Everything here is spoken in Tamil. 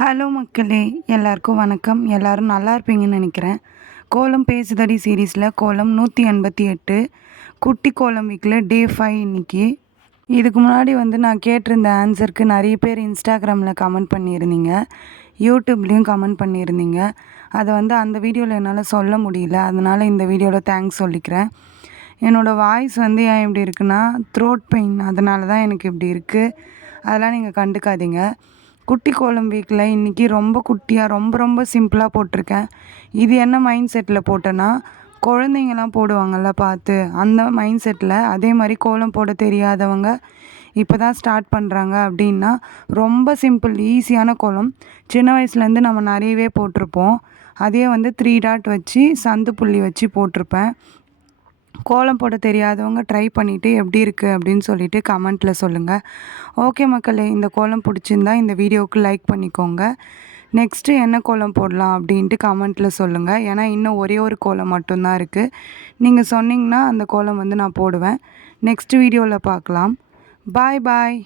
ஹலோ மக்களே, எல்லாருக்கும் வணக்கம். எல்லோரும் நல்லா இருப்பீங்கன்னு நினைக்கிறேன். கோலம் பேசுதடி சீரீஸில் கோலம் 188 குட்டி கோலம் வீக்கில் டே 5 இன்னைக்கு. இதுக்கு முன்னாடி நான் கேட்டிருந்த ஆன்சருக்கு நிறைய பேர் இன்ஸ்டாகிராமில் கமெண்ட் பண்ணியிருந்தீங்க, யூடியூப்லேயும் கமெண்ட் பண்ணியிருந்தீங்க. அதை அந்த வீடியோவில் என்னால் சொல்ல முடியல, அதனால் இந்த வீடியோவில் தேங்க்ஸ் சொல்லிக்கிறேன். என்னோடய வாய்ஸ் ஏன் இப்படி இருக்குன்னா த்ரோட் பெயின், அதனால தான் எனக்கு இப்படி இருக்குது. அதெல்லாம் நீங்கள் கண்டுக்காதீங்க. குட்டி கோலம் வீக்கில் இன்றைக்கி ரொம்ப குட்டியாக ரொம்ப சிம்பிளாக போட்டிருக்கேன். இது என்ன மைண்ட் செட்டில் போட்டேன்னா, குழந்தைங்கள்லாம் போடுவாங்கள்ல பார்த்து, அந்த மைண்ட் செட்டில். அதே மாதிரி கோலம் போட தெரியாதவங்க இப்போ தான் ஸ்டார்ட் பண்ணுறாங்க அப்படின்னா ரொம்ப சிம்பிள் ஈஸியான கோலம். சின்ன வயசுலேருந்து நம்ம நிறையவே போட்டிருப்போம். அதே 3 டாட் வச்சு சந்து புள்ளி வச்சு போட்டிருப்பேன். கோலம் போட தெரியாதவங்க ட்ரை பண்ணிவிட்டு எப்படி இருக்குது அப்படின்னு சொல்லிவிட்டு கமெண்ட்டில் சொல்லுங்கள். ஓகே மக்களே, இந்த கோலம் பிடிச்சிருந்தா இந்த வீடியோவுக்கு லைக் பண்ணிக்கோங்க. நெக்ஸ்ட்டு என்ன கோலம் போடலாம் அப்படின்ட்டு கமெண்ட்டில் சொல்லுங்கள். ஏன்னா இன்னும் ஒரே ஒரு கோலம் மட்டும்தான் இருக்குது. நீங்கள் சொன்னிங்கன்னா அந்த கோலம் நான் போடுவேன். நெக்ஸ்ட் வீடியோவில் பார்க்கலாம். பாய் பாய்.